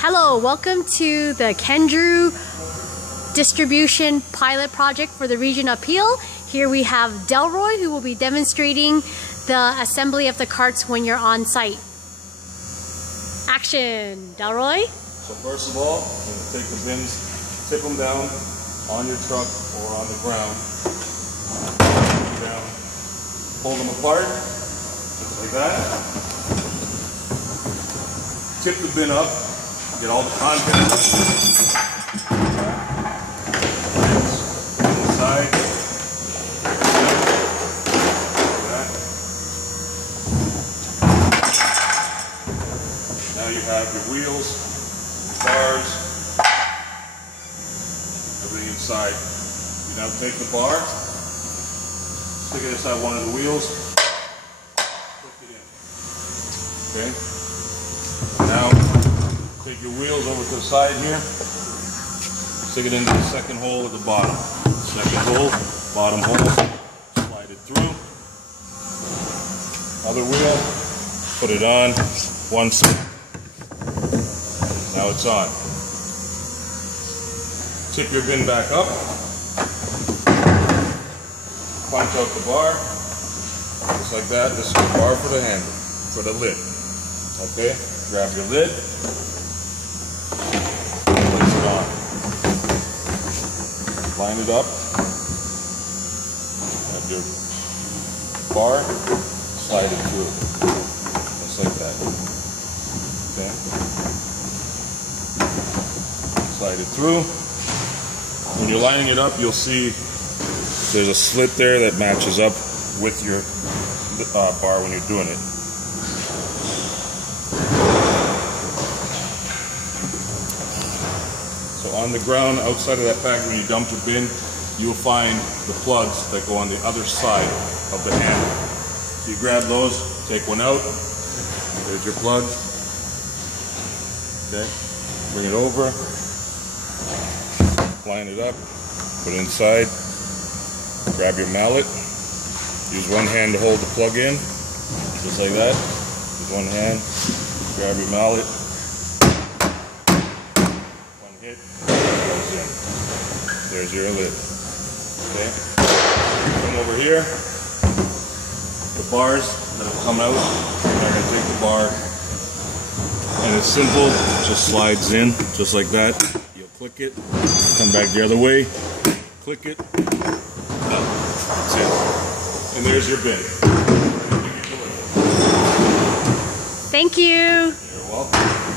Hello, welcome to the Kendrew distribution pilot project for the region of Peel. Here we have Delroy, who will be demonstrating the assembly of the carts when you're on site. Action, Delroy. So first of all, you're going to take the bins, tip them down on your truck or on the ground. Down, pull them apart, just like that. Tip the bin up, get all the contents. Inside. Like that. Now you have your wheels, bars, everything inside. You now take the bar, stick it inside one of the wheels, hook it in. Okay? Now take your wheels over to the side here, stick it into the second hole at the bottom. Second hole, bottom hole, slide it through. Other wheel, put it on, one spin. Now it's on. Tip your bin back up. Punch out the bar. Just like that. This is the bar for the handle, for the lid. Okay? Grab your lid. Place it on. Line it up. Have your bar. Slide it through. Just like that. Okay? Slide it through. When you're lining it up, you'll see there's a slit there that matches up with your bar when you're doing it. So on the ground, outside of that pack, when you dump your bin, you'll find the plugs that go on the other side of the handle. So you grab those, take one out, there's your plug. Okay, bring it over. Line it up, put it inside, grab your mallet, use one hand to hold the plug in, just like that. Use one hand, grab your mallet, one hit, goes in. There's your lid. Okay? Come over here, the bars that have come out, I'm going to take the bar, and it's simple, it just slides in, just like that. Click it, come back the other way, click it, that's it. And there's your bin. Thank you. You're welcome.